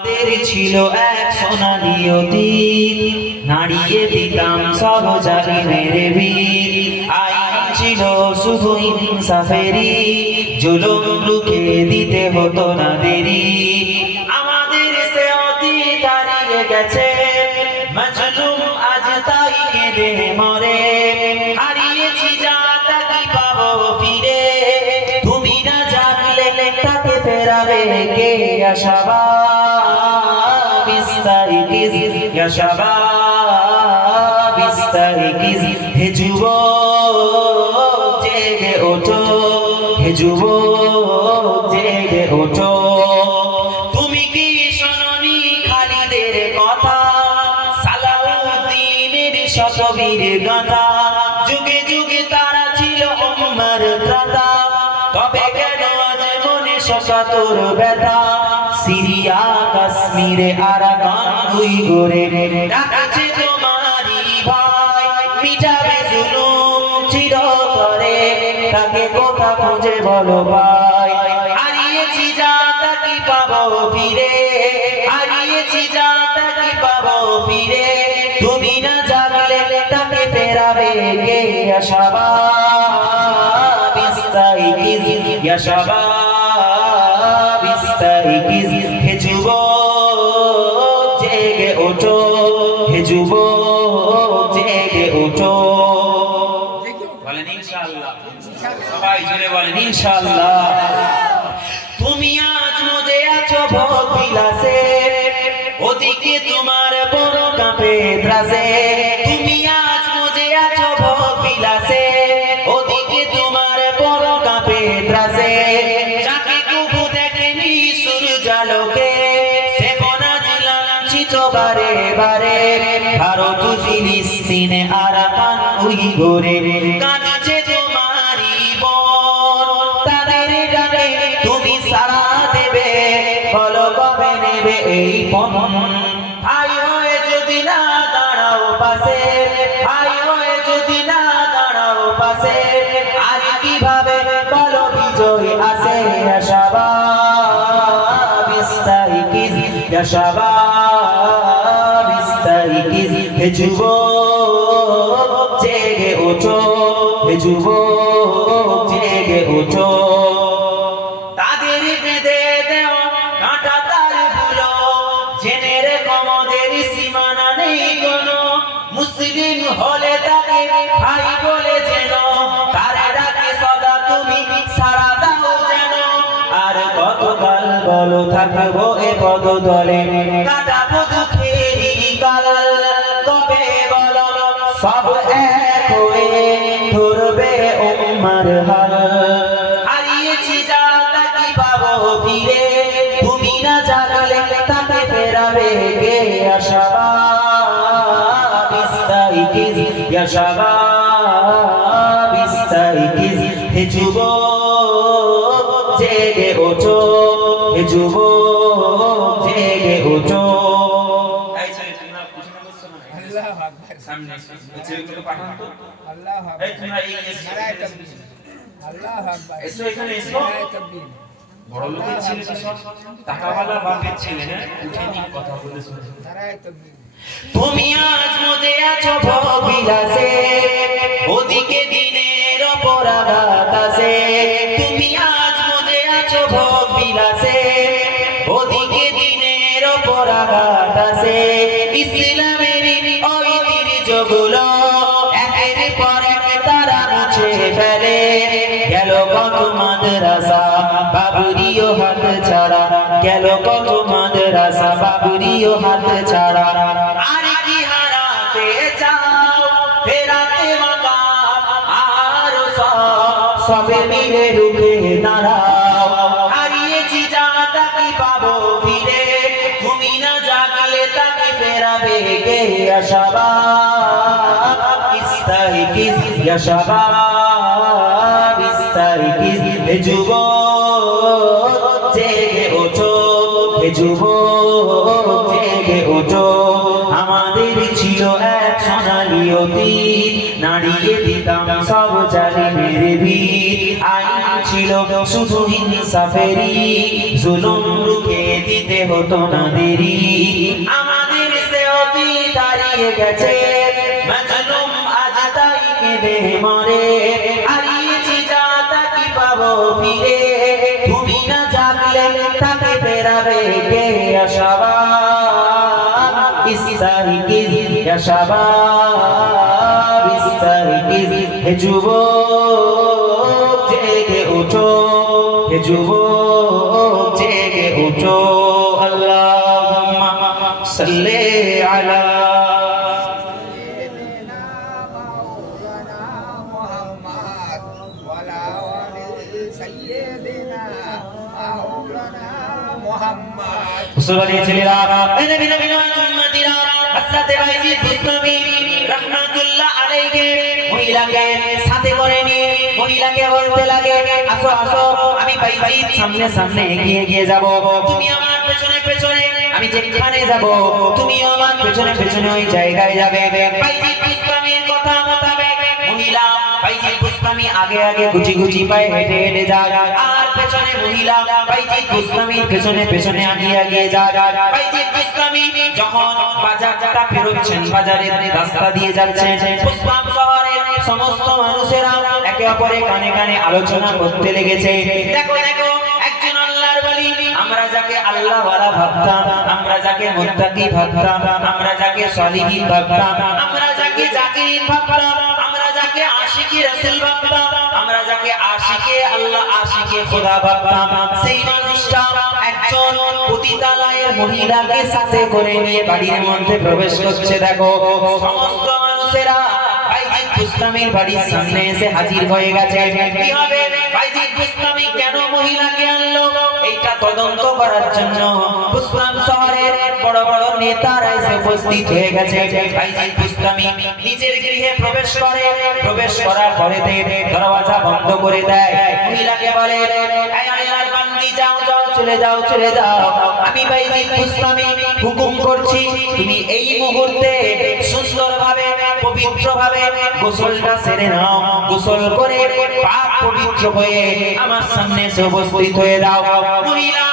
ছিল এক সোনালী অতীত, নাড়িয়ে দিতাম সব জালিমের বীর। আইন ছিল শুধু ইনসাফেরই, জুলুম রুখে দিতে হতো না দেরি। আমাদের সে অতীত হারিয়ে গেছে, মজলুম আজ তাই কেঁদে মরে। হারিয়েছি যা তা কি পাবো ফিরে, তুমি না জানলে তাকে ফেরাবে কে? শাবাব ইস্তাইকিজ, ইয়া শাবাব ইস্তাইকিজ, হে যুবক জেগে ওঠো, হে যুবক জেগে ওঠো। তুমি কি শোনোনি খালিদের কথা, সালাউদ্দিনের শতবীর গাথা? যুগে যুগে তারা ছিল উম্মার ত্রাতা, তবে কেন আজ মনে শতাতর ব্যথা? সিরিয়া কাশ্মীরে আরাকান উইগুরে ডাকছে তোমারই ভাই, মিটাবে জুলুম চিরতরে, তাকে কোথা খুঁজে বলো ভাই? হারিয়েছি যা তা কি পাবো ফিরে, হারিয়েছি যা তা কি পাবো ফিরে, তুমি না জাগলে তাকে ফেরাবে কে? ইয়া শাবাব ইস্তাইকিজ, ইয়া শাবাব ইস্তাইকিজ, হে যুবক জেগে ওঠো, হে যুবক জেগে ওঠো। বলেন ইনশাআল্লাহ, সবাই জোরে বলেন ইনশাআল্লাহ। তুমি আজ মজে আছো ভোগ বিলাসে, ওদিকে তোমার বড় কাঁপে ত্রাসে। তুমি আজ মজে আছো ভোগ বিলাসে, ওদিকে তোমার বড় কাঁপে ত্রাসে। যাকে কবু দেখেনি সূর্যালোকে, সে বনাজ লাঞ্ছিত বারে বারে। ভারত ফিলিস্তিনে আরাকান উইগুরে কাঁদছে তোমারই বোন, তাদের ডাকে তুমি সাড়া দেবে, বলো কবে নেবে এই পণ? ভাই হয়ে যদি না দাঁড়াও পাশে, ভাই হয়ে যদি না দাঁড়াও পাশে, আর কিভাবে বলো বিজয় আসে? ইয়া শাবাব ইস্তাইকিজ, ইয়া শাবাব ইস্তাইকিজ, হে যুবক জেগে ওঠো, হে যুবক জেগে ওঠো। তাদের বেঁধে দেওয়া কাঁটা তারগুলো জেনে রেখো মোদের সীমানা নেই কোনো। মুসলিম হলে তাকে ভাই বলে যেন, তার ডাকে সদা তুমি সাড়া দাও যেন। আর কতকাল বলো থাকবো এ পদতলে, কাটাবো দুঃখেরই কাল, কবে বলো সব এক হয়ে ধরবে উম্মার হাল? হারিয়েছি যা তা কি পাবো ফিরে, তুমি না জাগলে তাকে ফেরাবে কে? ইয়া শাবাব ইস্তাইকিজ, ইয়া শাবাব ইস্তাইকিজ, হে যুবক জেগে ওঠো, হে যুবক জেগে ওঠো। আল্লাহু আকবার, সামনে ছেলেগুলো পাঠান তো। আল্লাহু আকবার, এই তোমরা এই নারায়ে তাকবীর, আল্লাহু আকবার, এসো এখানে এসো। নারায়ে তাকবীর। বড় লোকের ছেলে তো সব টাকাওয়ালা বাপের ছেলে, হ্যাঁ উঠে ঠিক কথা বলে শুনে। নারায়ে তাকবীর। তুমি আজ মজে আছো ভোগ বিলাসে, ওদিকে দিনের অপরাধ আছে। তুমি আজ মজে আছো ভোগ বিলাসে, ওদিকে দিনের অপরাধ আছে। ইসলামের ঐতিহ্যগুলো একের পর এক তারা মুছে ফেলে। গেল কত মাদ্রাসা বাবুরিও হাত ছাড়া, গেল কত মাদ্রাসা বাবুরিও হাত ছাড়া। আর কি হারাতে চাও ফেরাতে মাকাম, আর সবে মিলে রুখে দাঁড়াও। হারিয়েছি যা তা কি পাবো ফিরে, তুমি না জাগলে তাকে ফেরাবে কে? ইয়া শাবাব ইস্তাইকিজ, ইয়া শাবাব ইস্তাইকিজ, হে যুবক জেগে ওঠো, হে যুবক জেগে ওঠো। আমাদের ছিল এক সোনালী অতীত, নাড়িয়ে দিতাম সব জালিমের বীর। আইন ছিল শুধু ইনসাফেরই, জুলুম রুখে দিতে হতো না দেরি। আমাদের সে অতীত হারিয়ে গেছে, মাজলুম আজ তাই কেঁদে মরে। হারিয়েছি যা তা কি পাবো ফিরে, তুমি না জাগলে তাকে ফেরাবে কে? আশাবাদ ইস্তাইকিজ ইয়া শাবাব ইস্তাইকিজ, হে যুবক জেগে ওঠো, হে যুবক জেগে ওঠো। আল্লাহুম্মা সাল্লি আলা سيدنا مولانا محمد وعلى آل سيدنا مولانا محمد। মুসলমানের ছেলেরা, নবী উম্মতিরা, হযরত বাইজিদ বুস্তামি রাহমাতুল্লাহ আলাইহি মহিলাকে সাথে করে নিয়ে মহিলাকে বলতে লাগে, আসো আসো, আমি বাইজিদ সামনে সামনে এগিয়ে যাব, তুমি আমার পেছনে পেছনে, আমি যেখানে যাব তুমি আমার পেছনে পেছনে ওই জায়গায় যাবে। বাইজিদ বুস্তামির কথা মোতাবেক মহিলা বাইজিদ বুস্তামি আগে আগে গুচি গুচি পায়ে হেঁটে হেঁটে যায়, আর পেছনে মহিলা বাইজিদ বুস্তামির পেছনে পেছনে আগিয়ে যায়। বাইজিদ বুস্তামি যখন বাজারটা পেরোচ্ছেন, বাজারের রাস্তা দিয়ে যাচ্ছেন, বুসতাম শহরের সমস্ত মানুষেরা একে অপরের কানে কানে আলোচনা করতে লেগেছে। দেখো দেখো, একজন আল্লাহর ওয়ালি, আমরা যাকে আল্লাহ ওয়ালা ভাবতাম, আমরা যাকে মুত্তাকি ভাবতাম, আমরা যাকে সালিহিন ভাবতাম, আমরা যাকে জাকিরিন ভাবতাম, আমরা যাকে আশিকি রাসূল ভাবতাম, আমরা যাকে আশিকে আল্লাহ আশিকে খোদা ভাবতাম, সেই মানুষটা একজন পতিতালয়ের মহিলাকে সাথে করে নিয়ে বাড়ির মধ্যে প্রবেশ করছে। দেখো, সমস্ত মানুষেরা বাইজিদ বুস্তামির বাড়ির সামনে এসে হাজির হয়ে গেছে। কি হবে, বাইজিদ বুস্তামি কেন মহিলাকে আনলো, এইটা তদন্ত করার জন্য বুস্তাম শহরের বড় বড় নেতারা এসে উপস্থিত হয়ে গেছে। বাইজিদ বুস্তামি নিজের গৃহে প্রবেশ করে, প্রবেশ করার পরে দরওয়াজা বন্ধ করে দেয়, মহিলাকে বলে, এই আল্লাহর বান্দি, যাও যাও, চলে যাও চলে যাও, আমি বাইজিদ বুস্তামি হুকুম করছি, তুমি এই মুহূর্তে সুন্দরভাবে পবিত্রভাবে গোসলটা সেরে নাও, গোসল করে পাক পবিত্র হয়ে আমার সামনে এসে উপস্থিত হয়ে দাও। মহিলা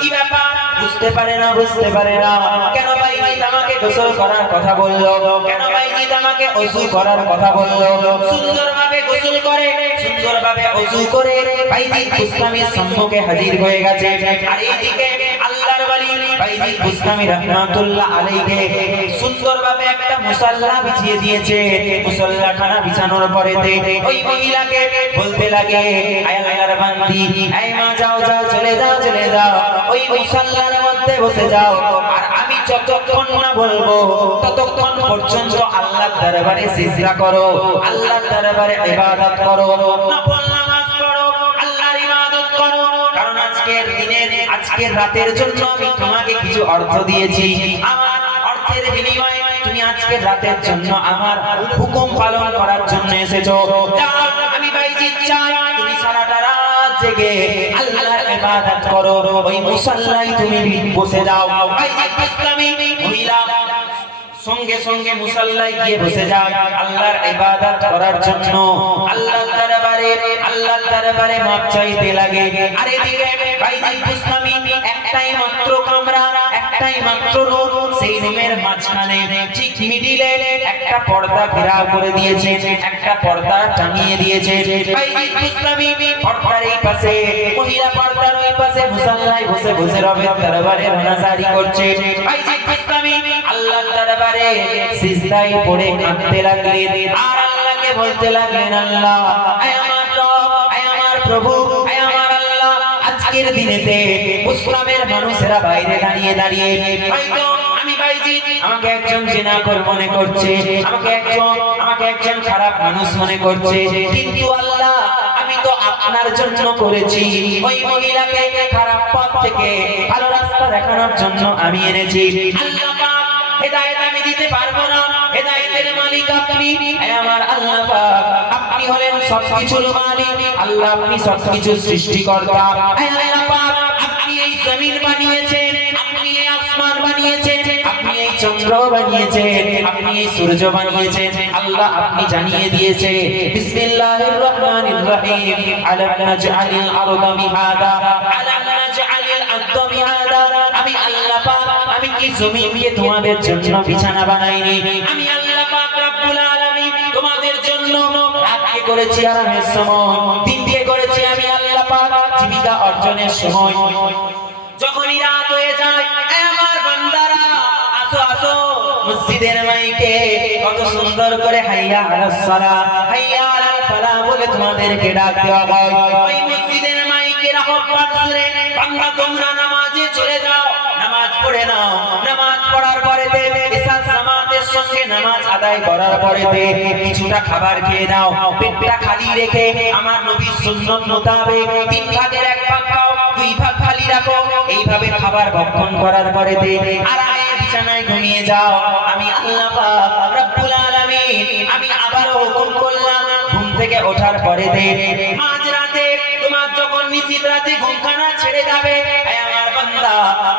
কি ব্যাপার বুঝতে পারে না, বুঝতে পারে না কেন বাইজিদ আমাকে গোসল করার কথা বললো, কেন বাইজিদ আমাকে ওযু করার কথা বললো। সুন্দরভাবে গোসল করে, সুন্দরভাবে ওযু করে বাইজিদ বুস্তামির সম্মুখে হাজির হয়ে গেছে। আর এইদিকে আল্লাহর ওয়ালি বাইজিদ বুস্তামি রাহমাতুল্লাহ আলাইহি সুন্দরভাবে একটা মুসাল্লা বিছিয়ে দিয়েছে। মুসাল্লাখানা বিছানোর পরেতে ওই মহিলাকে বলতে লাগে, আয় আল্লাহর বান্দি, এই মা, যাও যাও, চলে যাও চলে যাও, ওই মুসাল্লার মধ্যে বসে যাও, আর আমি যতক্ষণ না বলবো ততক্ষণ পর্যন্ত আল্লাহর দরবারে সিজদা করো, আল্লাহর দরবারে ইবাদত করো, নফল নামাজ পড়ো, আল্লাহর ইবাদত করো। কারণ আজকের দিনের, আজকের রাতের জন্য আমি তোমাকে কিছু অর্থ দিয়েছি, আমার অর্থের বিনিময়ে তুমি আজকের রাতের জন্য আমার হুকুম পালন করার জন্য এসেছো। যাও, আমি বাইজিদ চাই তুমি সারাটা রাত জেগে আল্লাহর ইবাদত করো, ওই মুসাল্লায় তুমি বসে যাও। বাইজিদ বুস্তামি মহিলা সঙ্গে সঙ্গে মুসাল্লায় গিয়ে বসে যায় আল্লাহর ইবাদত করার জন্য, আল্লাহর দরবারে মাপ চাইতে লাগে। আর এদিকে বাইজিদ বুস্তামি একটাই মাত্র কামরা, একটাই মাত্র রুম, সেই রুমের মাঝখানে ঠিক মিডিলে একটা পর্দা ঘেরাও করে দিয়েছে, একটা পর্দা টাঙিয়ে দিয়েছে। বাইজিদ বুস্তামি পর্দার এই পাশে, মহিলা পর্দার ওই পাশে মুসাল্লায় বসে বসে রবের দরবারে মুনাজারি করছে। বাইজিদ বুস্তামি আল্লাহর দরবারে সিজদায় পড়ে কাঁদতে লাগলেন, আর আল্লাহকে বলতে লাগলেন, আল্লাহ, আয় আমার রব, আয় আমার প্রভু, আয় আমার আল্লাহ, আজকের দিনেতে মুসলিমের মানুষেরা বাইরে দাঁড়িয়ে দাঁড়িয়ে হয়তো আমি বাইজিদ আমাকে একজন জিনাখোর মনে করছে, আমাকে একজন খারাপ মানুষ মনে করছে, কিন্তু আল্লাহ, আমি তো আপনার জন্য করেছি। ওই মহিলাকে খারাপ পথ থেকে ভালো রাস্তা দেখানোর জন্য আমি এনেছি। আল্লাহ পাক, হেদায়েত আমি দিতে পারবো না, হেদায়েতের মালিক আপনি। হে আমার আল্লাহ পাক, আপনি হলেন সবকিছুর মালিক, আল্লাহ আপনি সবকিছুর সৃষ্টিকর্তা। হে আল্লাহ পাক, আপনি এই জমিন বানিয়েছেন, আপনি এই আসমান বানিয়েছেন, আপনি এই চন্দ্র বানিয়েছেন, আপনি এই সূর্য বানিয়েছেন, আল্লাহ আপনি জানিয়ে দিয়েছে বিসমিল্লাহির রহমানির রহিম আলাম নাজআলিল আরদা মিহাদা আলাম নাজআলিল আরদা মিহাদা। আমি আল্লাহ পাক আমি কি জমিনকে তোমাদের জন্য বিছানা বানাইনি? আমি আল্লাহ পাক রব্বুল আলামিন তোমাদের জন্য রাতকে করেছি আরামের সময়, দিন দিয়ে করেছি আমি আল্লাহ পাক জীবিকা অর্জনের সময়। যখনই রাত হয়ে যায় আমার বান্দারা আসো আসো মসজিদের মাইকে কত সুন্দর করে হাইয়া আলাস সালাহ হাইয়া আলাল ফালাহ বলে তোমাদেরকে ডাক দেওয়া হয়। ওই মসজিদের মাইকের আহ্বান শুনে বান্দা তোমরা নামাজে চলে যাও, নামাজ পড়ে নাও। নামাজ পড়ার পরেতে ইশার জামাতের সঙ্গে নামাজ আদায় করার পরেতে কিছুটা খাবার খেয়ে নাও, পেটটা খালি রেখে আমার নবীর সুন্নাত মোতাবেক 3 ভাগের 1 ভাগ খাও, 2 ভাগ খালি রাখো। এইভাবে খাবার ভক্ষণ করার পরেতে আরামে বিছানায় ঘুমিয়ে যাও। আমি আল্লাহ পাক রব্বুল আলামিন আমি আবারো হুকুম করলাম ঘুম থেকে ওঠার পরেতে মাঝরাতে তোমার যখন নিশিত রাতে ঘুমখানা ছেড়ে যাবে আমার বান্দা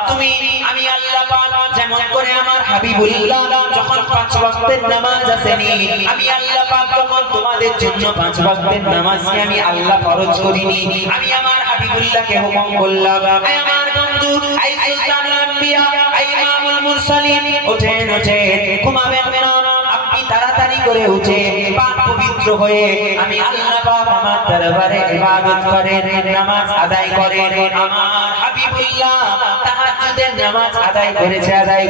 তুমি আমি আল্লাহ পাক যেমন করে আমার হাবিবুল্লাহ যখন 5 ওয়াক্তের নামাজ আসেনি, আমি আল্লাহ পাক যখন তোমাদের জন্য 5 ওয়াক্তের নামাজকে আমি আল্লাহ ফরজ করিনি, আমি আমার হাবিবুল্লাহকে হুকুম করলাম আমার বন্ধু আই সুলতানুল আম্বিয়া আই ইমামুল মুরসালিন ওঠেন ওঠেন ঘুমাবেন না, আপনি তাড়াতাড়ি করে উঠে পাক পবিত্র হয়ে আমি আল্লাহ পাক আমার দরবারে ইবাদত করেন, নামাজ আদায় করেন। আমার হাবিবুল্লাহ তাহাজ্জুদের নামাজ আদায়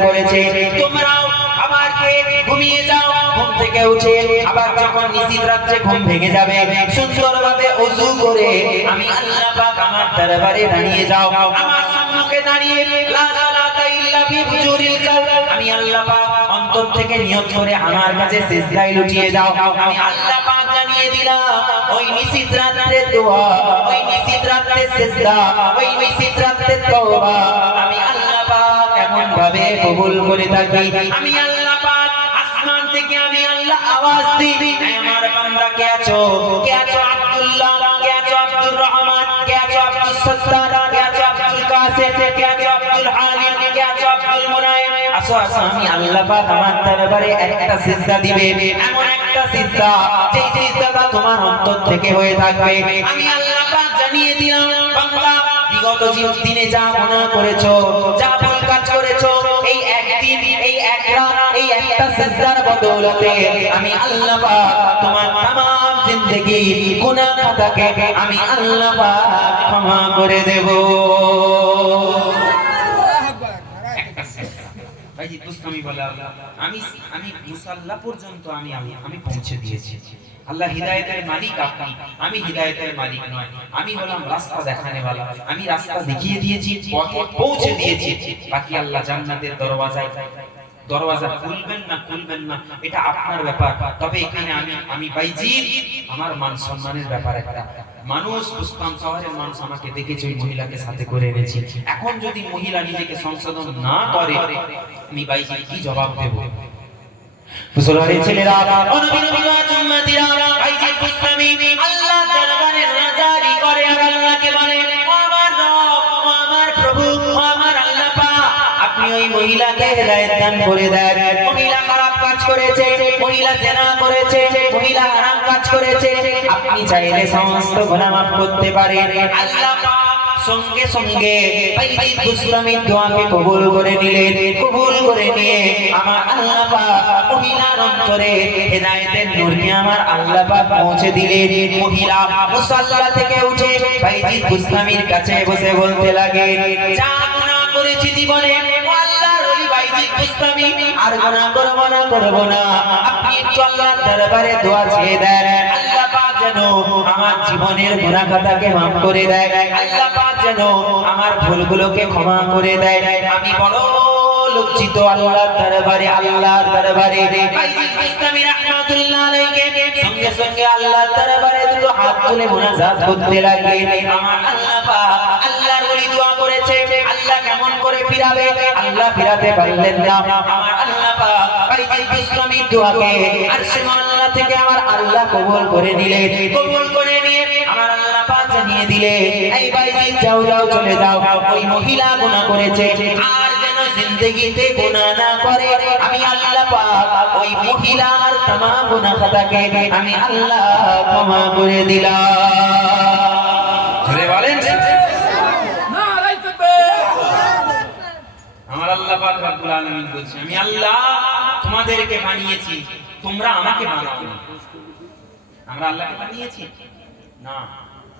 করেছে। তোমরাও খাবার খেয়ে ঘুমিয়ে যাও, ঘুম থেকে উঠে আবার যখন নিশিত রাত্রে ঘুম ভেঙে যাবে সুন্দরভাবে ওযু করে আমি আল্লাহ পাক আমার দরবারে দাঁড়িয়ে যাও। আমার সম্মুখে দাঁড়িয়ে লা সালাতা ইল্লা বিহুজুরিল কলব আমি আল্লাহ পাক অন্তর থেকে নিয়ত করে আমার কাছে সিজদায় লুটিয়ে যাও। আমি আল্লাহ পাক জানিয়ে দিলাম ওই নিশিত রাত্রে দোয়া, ওই নিশিত রাত্রে সিজদা, ওই নিশিত রাত্রে তওবা আমি আল্লাহ পাক এমন ভাবে কবুল করে থাকি। আমি আল্লাহ পাক আসমান থেকে আমি আল্লাহ আওয়াজ দিই আমার বান্দা কে আছো? কে আছো আব্দুল্লাহ? কে আছো আব্দুর রহমান? কে আছো আব্দুস সত্তার? কে আছো আব্দুল কাসিম? কে আছো আব্দুল হালিম? কে আছো আব্দুল মুনাইম? আসো আসো আমি আল্লাহ পাক আমার দরবারে একটা সিজদা দিবে, এমন একটা সিজদা যেই সিজদাটা তোমার অন্তর থেকে হয়ে থাকবে। আমি আল্লাহ পাক জানিয়ে দিলাম বান্দা বিগত দিনে যা গুনাহ করেছো, যা ভুল কাজ করেছো, এই একদিন এই এক রাত এই একটা সিজদার বদৌলতে আমি আল্লাহ পাক তোমার तमाम জিন্দেগি গুনাহ খাতাকে আমি আল্লাহ পাক ক্ষমা করে দেব। ভাইজি দুষ্টামি বলে আমি মুসাল্লা পর্যন্ত আমি পৌঁছে দিয়েছি। আল্লাহ হিদায়াতের মালিক আপনি, আমি হিদায়াতের মালিক নয়। আমি হলাম রাস্তা দেখানে वाला, আমি রাস্তা দেখিয়ে দিয়েছি, পথে পৌঁছে দিয়েছি। বাকি আল্লাহ জান্নাতের দরওয়াজা খুলবেন না এটা আপনার ব্যাপার। তবে এখানে আমি ভাইজি আমার মান সম্মানের ব্যাপার একটা মানুষ উসমান শহরের মানুষ আমাকে দেখেছে ওই মহিলাকে সাথে করে এনেছি। এখন যদি মহিলা নিজেকে সংশোধন না করে আমি ভাইজি কি জবাব দেব? মুসলমানের ছেলেরা নবী উম্মতিরা ভাইজি মুসলিম আল্লাহ দরবারে নাজারি করে আর আল্লাহকে বলে ও আমার রব, ও আমার প্রভু, ও আমার আল্লাহ পাক আপনি ওই মহিলাকে হেদায়েত দান করে দেন। মহিলা খারাপ কাজ করেছে, মহিলা জিনা করেছে, মহিলা হারাম কাজ করেছে, আপনি চাইলে সমস্ত গুনাহ মাফ করতে পারেন। আল্লাহ পাক সঙ্গে সঙ্গে বাইজিদ বুসরামির দোয়াকে কবুল করে নিলেন। কবুল করে নিয়ে আমার আল্লাহ পাক মহিলার অন্তরে হেদায়েতের নূরকে আমার আল্লাহ পাক পৌঁছে দিলেন। মহিলা মুসাল্লা থেকে উঠে বাইজিদ বুসরামির কাছে বসে বলতে লাগে যা গুনাহ করেছি জীবনে ও আল্লাহর ওলি বাইজিদ বুসরামি আর গুনাহ করব না। আপনি একটু আল্লাহর দরবারে দোয়া চেয়ে দেন আল্লাহ পাক যেন আমার জীবনের গুনাহ খাতাকে মাফ করে দেয়, আল্লাহ পাক যেন আমার ভুলগুলোকে ক্ষমা করে দেয়। আমি বড় লজ্জিত আল্লাহর দরবারে বাইজিদ বুসতামি রাহমাতুল্লাহ আলাইহি সঙ্গে সঙ্গে আল্লাহর দরবারে দুটো হাত তুলে মুনাজাত করতে লাগলেন। আমার আল্লাহ পাক আল্লাহর ওলি দোয়া করেছে, আল্লাহ কেমন করে ফিরাবে? আল্লাহ ফিরাতে পারলেন না। আমার আল্লাহ পাক বাইজিদ বুসতামির দোয়াকে আরশে মাওলা থেকে আমার আল্লাহ কবুল করে নিলেন। কবুল করে নিয়ে আমার আল্লাহ পাক জানিয়ে দিলেন এই বাইজিদ যাও চলে যাও, ওই মহিলা গুনাহ করেছে আর যেন জিন্দেগিতে গুনাহ না করে আমি আল্লাহ পাক ওই মহিলার तमाम গুনাহ খাতাকে আমি আল্লাহ ক্ষমা করে দিলাম। জোরে বলেন নারায়ে তাকবীর। আমার আল্লাহ পাক রব্বুল আলামিন বলছে আমি আল্লাহ তোমাদেরকে বানিয়েছি, তোমরা আমাকে বানাও না। আমরা আল্লাহকে বানিয়েছি না।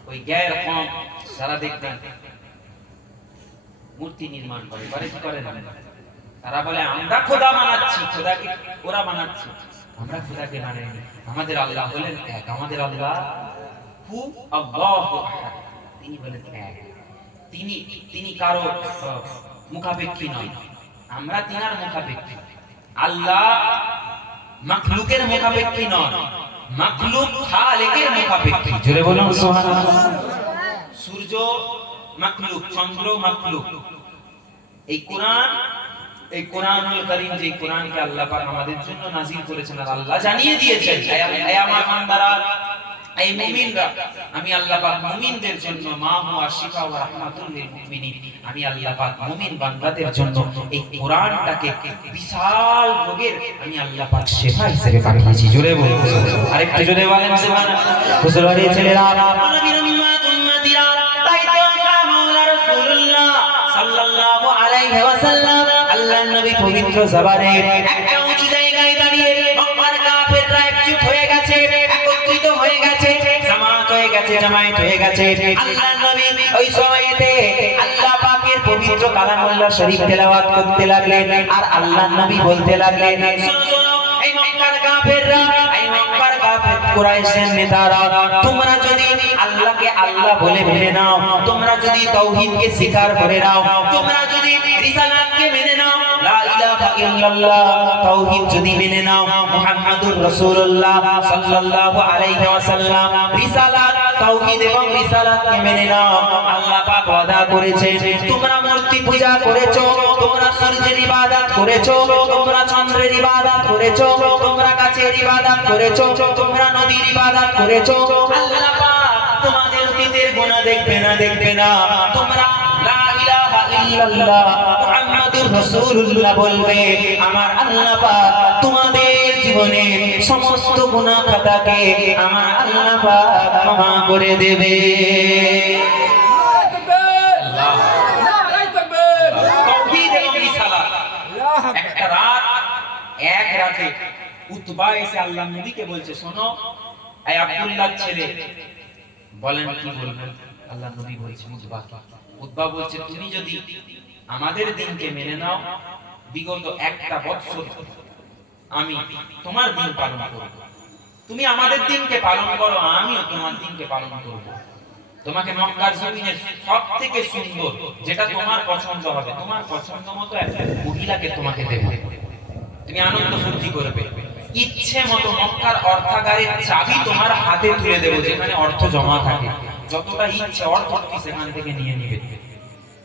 ওই গায়ের কম যারা দেখবেন মূর্তি নির্মাণ করে কি করে না, তারা বলে আমরা খোদা বানাচ্ছি, খোদাকে ওরা বানাচ্ছে, আমরা খোদাকে বানাইনি। আমাদের আল্লাহ হলেন এক, আমাদের আল্লাহ হু আল্লাহু আহাদ, তিনি বলেন এক। তিনি কারো মুখাপেক্ষী নয়, আমরা তিনার মুখাপেক্ষী। আল্লাহ মাখলুকের মুখাপেক্ষী নয়, মাখলুক খালিকের মুখাপেক্ষী। জোরে বলুন সুবহানাল্লাহ। সূর্য মাখলুক, চন্দ্র মাখলুক। এই কোরআনুল কারীম, যে কোরআনকে আল্লাহ পাক আমাদের জন্য নাযিল করেছেন আর আল্লাহ জানিয়ে দিয়েছেন, হে আমার বান্দারা, এই মুমিনরা, আমি আল্লাহ পাক মুমিনদের জন্য মা হুয়া শিফা ওয়া রাহমাতুল লিল মুমিনিন, আমি আল্লাহ পাক মুমিন বান্দাদের জন্য এই কোরআনটাকে বিশাল রোগের আমি আল্লাহ পাক শিফা হিসেবে পাঠিয়েছি। জোরে বলুন, আরেকটু জোরে বলেন সুবহানাল্লাহ। মুসলমানের ছেলেরা, নবীর উম্মতিরা, তাই তো আমরা মাওলা রাসূলুল্লাহ সাল্লাল্লাহু আলাইহি ওয়াসাল্লাম আল্লাহর নবী পবিত্র জবানে একটা উঁচু জায়গায় দাঁড়িয়ে মক্কার কাফেররা একজোট হয়ে গেছে, একত্রিত হয়ে গেছে, জামাত হয়ে গেছে। আল্লাহর নবী ওই সময়তে আল্লাহ পাকের পবিত্র কালামুল্লাহ শরীফ তেলাওয়াত করতে লাগলেন আর আল্লাহর নবী বলতে লাগলেন, শোনো শোনো এই মক্কার কাফেররা, এই মক্কার কাফের কুরাইশের নেতারা, তোমরা যদি আল্লাহকে আল্লাহ বলে মেনে নাও, তোমরা যদি তাওহীদকে স্বীকার করে নাও, তোমরা যদি রিসালাতকে মেনে নাও, লা ইলাহা ইল্লাল্লাহ তাওহীদ যদি মেনে নাও, মুহাম্মাদুর রাসূলুল্লাহ সাল্লাল্লাহু আলাইহি ওয়াসাল্লাম রিসালাত, তাওহীদ এবং রিসালাতকে মেনে নাও, আল্লাহ পাক ওয়াদা করেছেন, তোমরা মূর্তি পূজা করেছো, তোমরা সূর্যের ইবাদত করেছো, তোমরা চন্দ্রের ইবাদত করেছো, তোমরা গাছের ইবাদত করেছো, তোমরা নদীর ইবাদত করেছো, আল্লাহ পাক তোমাদের অতীতের গুনাহ দেখবে না। তোমরা লা ইলাহা ইল্লাল্লাহ মুহাম্মাদুর রাসূলুল্লাহ বলবে, আমার আল্লাহ পাক তোমাদের জীবনের সমস্ত গুনাহ খাতাকে আমার আল্লাহ পাক ক্ষমা করে দেবে। নারায়ে তাকবীর। তাওহীদ এবং রিসালাত। একটা রাত, এক রাতে উতবা এসে আল্লাহ নবীকে বলছে, শোনো এই আব্দুল্লাহর ছেলে, বলেন কি বলবেন? আল্লাহ নবী বলছে উতবা বলছে, তুমি যদি আমাদের দিনকে মেনে নাও, বিগত একটা বছর আমি তোমার দিন পালন করব। তুমি আমাদের দিনকে পালন করো, আমিও তোমার দিনকে পালন করব। তোমাকে মক্কার জমিনে সবথেকে সুন্দর যেটা তোমার পছন্দ হবে, তোমার পছন্দ মতো একটা মহিলাকে তোমাকে দেব, তুমি আনন্দ ফুর্তি করবে, ইচ্ছে মতো মক্কার অর্থাগারের চাবি তোমার হাতে তুলে দেব, যেখানে অর্থ জমা থাকে, যতটা ইচ্ছে অর্থ সেখান থেকে নিয়ে নিবে।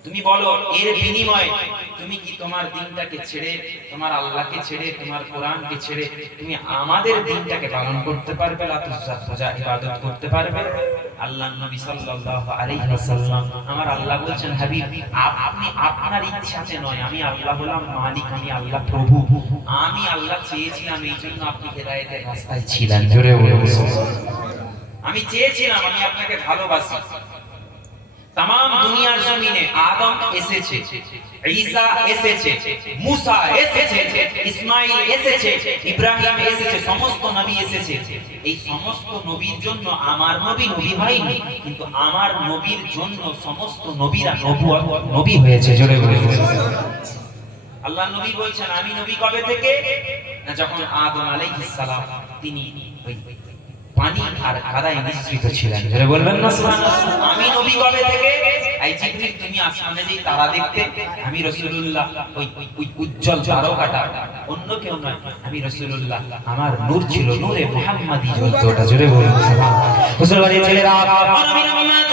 তুমি বলো এর বিনিময়ে তুমি কি তোমার দিনটাকে ছেড়ে, তোমার আল্লাহকে ছেড়ে, তোমার কোরআনকে ছেড়ে তুমি আমাদের দিনটাকে পালন করতে পারবে, পূজা ইবাদত করতে পারবে? আল্লাহর নবী সাল্লাল্লাহু আলাইহি ওয়াসাল্লাম, আমার আল্লাহ বলছেন, হাবিব আপনি আপনার ইচ্ছাতে নয়, আমি আল্লাহ হলাম মালিক, আমি আল্লাহ প্রভু, আমি আল্লাহ চেয়েছিলাম, এই জন্য আপনি হেদায়েতের রাস্তায় ছিলেন। জোরে বলুন, আমি চেয়েছিলাম, আমি আপনাকে ভালোবাসি। তাম দুনিয়ার জমিনে আদম এসেছে, ঈসা এসেছে, মুসা এসেছে, ইসমাঈল এসেছে, ইব্রাহিম এসেছে, সমস্ত নবী এসেছে। এই সমস্ত নবীর জন্য আমার নবী নবী হয়নি, কিন্তু আমার নবীর জন্য সমস্ত নবীরা নবী হয়েছে। জোরে বলে আল্লাহ নবী বলছেন, আমি নবী কবে থেকে? না, যখন আদম আলাইহিস সালাম তিনি ওই পানি আর কাদায় মিশ্রিত ছিলেন। জোরে বলবেন না সুবহানাল্লাহ। আমি নবী কবে থেকে? এই জিবরিল তুমি আসমানে যেই তারা দেখতে, আমি রাসূলুল্লাহ ওই উজ্জ্বল তারকাটা, অন্য কেউ নয়, আমি রাসূলুল্লাহ, আমার নূর ছিল, নূরে মুহাম্মাদি জ্বলতো। ওটা জোরে বলুন সুবহানাল্লাহ। মুসলমানের ছেলেরা, নবীর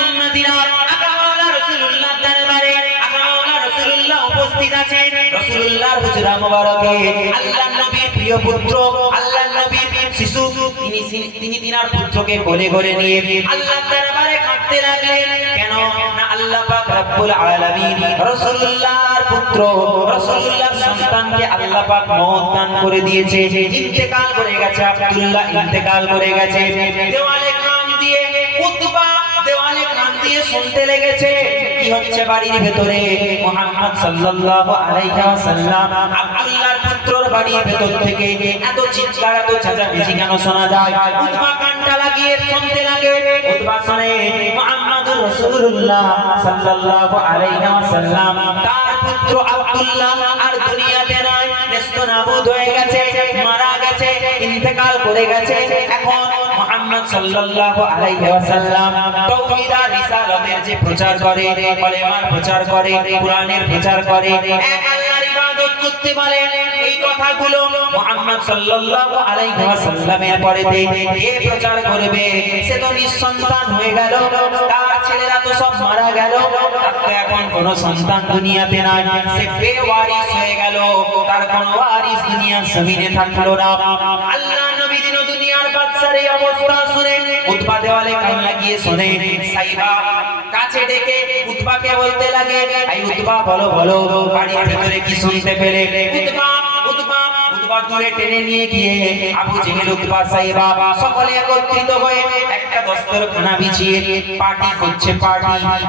উম্মতিরা, আকামাওলা রাসূলুল্লাহ দরবারে, আকামাওলা রাসূলুল্লাহ উপস্থিত আছেন। রাসূলুল্লাহর হুজরা মোবারকে আল্লাহর নবীর প্রিয় পুত্র, আল্লাহর নবীর শিশু তিনি তিনার পুত্রকে কোলে করে নিয়ে আল্লাহর দরবারে কাঁদতে লাগলেন। কেন না আল্লাহ পাক রব্বুল আলামিন রাসূলুল্লাহর পুত্র রাসূলুল্লাহর সন্তানকে আল্লাহ পাক মওত দান করে দিয়েছে, ইন্তেকাল করে গেছে, আব্দুল্লাহ ইন্তেকাল করে গেছে। দেওয়ালে কান দিয়ে উতবা দেওয়ালে কান দিয়ে শুনতে লেগেছে কি হচ্ছে বাড়ির ভেতরে। মুহাম্মদ সাল্লাল্লাহু আলাইহি ওয়াসাল্লাম আব্দুল্লাহর পুত্রর বাড়ির ভেতর থেকে এত চিৎকার এত চেঁচামেচি কেন শোনা যায়? উতবা কানটা লাগিয়ে শুনতে লাগে। উতবা শুনে মুহাম্মদুর রাসূলুল্লাহ সাল্লাল্লাহু আলাইহি ওয়াসাল্লাম তার পুত্র আব্দুল্লাহ আর দুনিয়াতে নাই, নেস্তনাবুদ হয়ে গেছে, মারা গেছে, ইন্তেকাল করে গেছে। এখন মুহাম্মদ সাল্লাল্লাহু আলাইহি ওয়াসাল্লাম তাওহীদ আর রিসালাতের যে প্রচার করে, কলেমার প্রচার করে, কুরআনের প্রচার করে, এক আল্লাহর ইবাদত করতে বলে, এই কথাগুলো মুহাম্মদ সাল্লাল্লাহু আলাইহি ওয়াসাল্লামের পরেতে কে প্রচার করবে? সে তো নিঃসন্তান হয়ে গেল, তার ছেলেরা তো সব মারা গেল, তার তো এখন কোনো সন্তান দুনিয়াতে নাই, সে বেওয়ারিস হয়ে গেল, তার কোনো ওয়ারিস দুনিয়ার জমিনে থাকলো না। আল্লাহ নবী দিন দুনিয়ার বাদশার এই অবস্থা শুনে উতবা দেওয়ালে কান লাগিয়ে শুনে সাইবা কাছে ডেকে উতবাকে বলতে লাগে, এই উতবা বলো বলো বাড়ির ভিতরে কি শুনতে পেলে? উতবা দূরে টেনে নিয়ে গিয়ে আবু জেহেল উতবা সাইবা সকলে একত্রিত হয়ে একটা দস্তরখানা বিছিয়ে পার্টি করছে,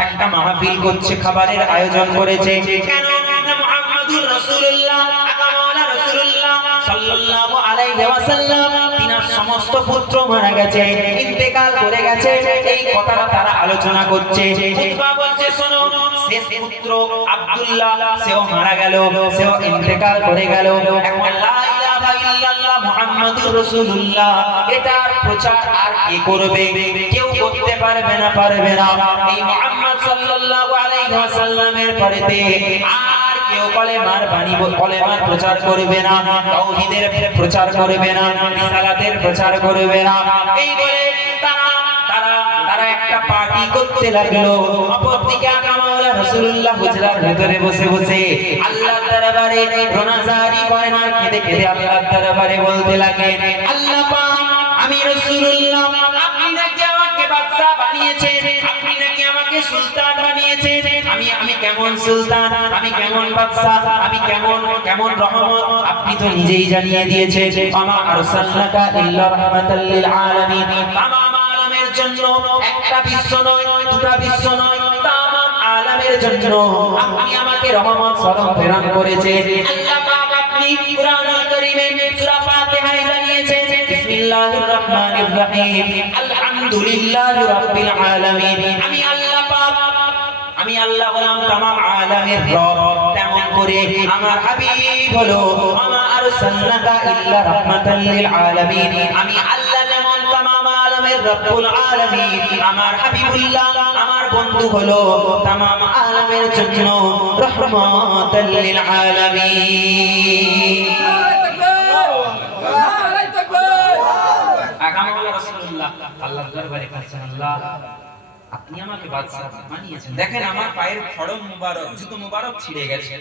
একটা মাহফিল করছে, খাবারের আয়োজন করেছে। কেন না মুহাম্মদুর রাসূলুল্লাহ আকামাওয়ালা রাসূলুল্লাহ সাল্লাল্লাহু আলাইহি ওয়াসাল্লাম তিনার সমস্ত পুত্র মারা গেছে, ইন্তেকাল করে গেছে, এই কথাটা তারা আলোচনা করছে। উতবা বলছে শোনো, শেষ পুত্র আব্দুল্লাহ সেও মারা গেল, সেও ইন্তেকাল করে গেল, এখন লা ইলাহা ইল্লাল্লাহ মুহাম্মাদুর রাসূলুল্লাহ এটার প্রচার আর কে করবে? কেউ করতে পারবে না। এই মুহাম্মদ সাল্লাল্লাহু আলাইহি ওয়াসাল্লামের পরেতে আর কেউ কলেমার বাণী কলেমার প্রচার করবে না, তাওহীদের প্রচার করবে না, রিসালাতের প্রচার করবে না। এই বলে তারা একটা পার্টি করতে লাগলো। অপরদিকে আকামাওয়ালা রাসূলুল্লাহ হুজরার ভিতরে বসে বসে আল্লাহর দরবারে রোনাজারি করেন আর কেঁদে কেঁদে আল্লাহর দরবারে বলতে লাগে, আল্লাহ পাক আমি রাসূলুল্লাহ আপনি নাকি আমাকে বাদশা বানিয়েছেন, আপনি নাকি আমাকে সুলতান বানিয়েছেন, আমি কেমন সুলতান, আমি কেমন বাদশা, আমি কেমন রহমত আপনি তো নিজেই জানিয়ে দিয়েছেন। আমা আরসালনাকা ইল্লা রাহমাতাল লিল আলামিন, তামাম আলামের জন্য, একটা বিশ্ব নয়, দুটা বিশ্ব নয়, তামাম আলামের জন্য আপনি আমাকে রহমত স্বরূপ প্রেরণ করেছেন। আল্লাহ পাক আপনি কুরআনুল কারীমে সূরা ফাতিহায় জানিয়েছেন বিসমিল্লাহির রহমানির রহিম আলহামদুলিল্লাহি রাব্বিল আলামিন। আমি আল্লাহ বললাম তামাম আলামের রব, তেমন করে আমার হাবিব হলো আমা আরসালনাকা ইল্লা রাহমাতাল লিল আলামিন। আমি আল্লাহ যেমন তামাম আলামের রব্বুল আলামিন, আমার হাবিবুল্লাহ আমার বন্ধু হলো তামাম আলামের জন্য রহমাতাল লিল আলামিন। নারে তাকবীর! আকামাওয়ালা রাসূলুল্লাহ আল্লাহর দরবারে কাঁদছেন, আল্লাহ আপনি আমাকে বাদশা বানিয়েছেন, দেখেন আমার পায়ের খড়ম মুবারক, জুতো মুবারক ছিঁড়ে গেছে,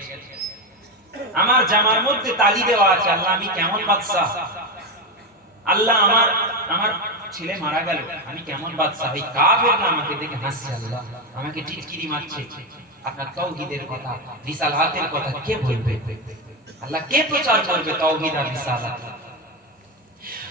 আমার জামার মধ্যে তালি দেওয়া আছে, আল্লাহ আমি কেমন বাদশা? আল্লাহ আমার ছেলে মারা গেল, আমি কেমন বাদশা? এই কাফেররা আমাকে দেখে হাসছে, আল্লাহ আমাকে টিটকিরি মারছে। আপনার তাওহীদের কথা, রিসালাতের কথা কে বলবে? আল্লাহ কে প্রচার করবে তাওহীদ আর রিসালাত?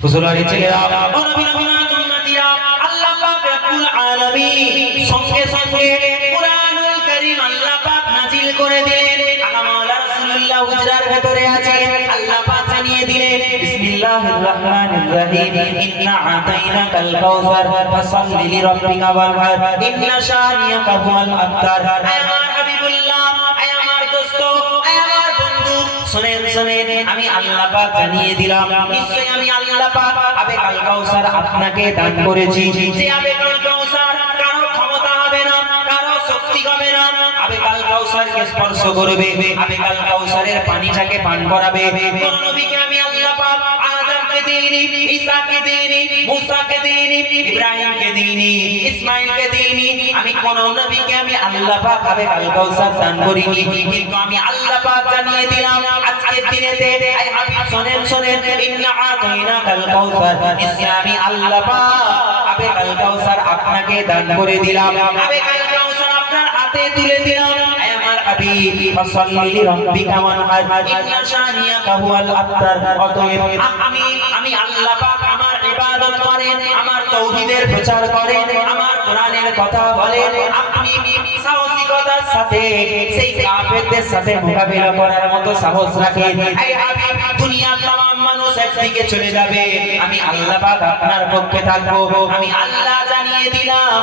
হুজুরের ছেলেরা, ও নবীর উম্মতিরা, আল্লাহ পাক রব্বুল আলামিন সঙ্গে সঙ্গে কুরআনুল কারীম আল্লাহ পাক নাজিল করে দিলেন। আকামাওয়ালা রাসূলুল্লাহ হুজরার ভিতরে আছে, আল্লাহ পাক জানিয়ে দিলেন বিসমিল্লাহির রাহমানির রহিম ইন্না আতাইনাকাল কাউসার ফাসাল্লি লিরাব্বিকা ওয়ানহার ইন্না শানিয়াকা হুয়াল আবতার। আমার হাবিবুল্লাহ, আমার দোস্ত, আমার বন্ধু, শুনেন আমি আল্লাহ পাক জানিয়ে দিলাম, নিশ্চয়ই আমি আল্লাহ পাক আবে কাল কাউসার আপনাকে দান করেছি। যে আবে কাল কাউসার কারো ক্ষমতা হবে না, কারো শক্তি হবে না, আবে কাল কাউসারকে স্পর্শ করবে, আবে কাল কাউসারের পানিটাকে পান করাবে। কোন নবীকে আমি আল্লাহ পাক আদমকে के दीनी, ईसा के दीनी, मूसा के दीनी, इब्राहिम के दीनी, इस्माइल के दीनी, আমি কোন নবীকে আমি আল্লাহ পাক আবে আল কাউসার দান করিনি, কিন্তু আমি আল্লাহ পাক জানিয়ে দিলাম আজকের দিনেতে এই হাবিব শুনেন ইন্না আতাইনা কাল কাউসার, নিশ্চয় আমি আল্লাহ পাক আবে আল কাউসার আপনাকে দান করে দিলাম, আবে আল কাউসার আপনার হাতে তুলে দিলাম। এই আমার হাবিব ফাসাল্লি লিরাব্বিকা ওয়ানহার ইন্না শানিয়াকা হুয়াল আবতার। অতএব আমি আল্লাহ পাক আমার ইবাদত করেন, আমার তাওহীদের প্রচার করেন, আমার কোরআনের কথা বলেন, আপনি সাহসিকতার সাথে সেই কাফেরদের সাথে মোকাবিলা করার মতো সাহস রাখেন। এই হাবিব দুনিয়ার तमाम মানুষ একদিকে চলে যাবে, আমি আল্লাহ পাক আপনার পক্ষে থাকবো। আমি আল্লাহ জানিয়ে দিলাম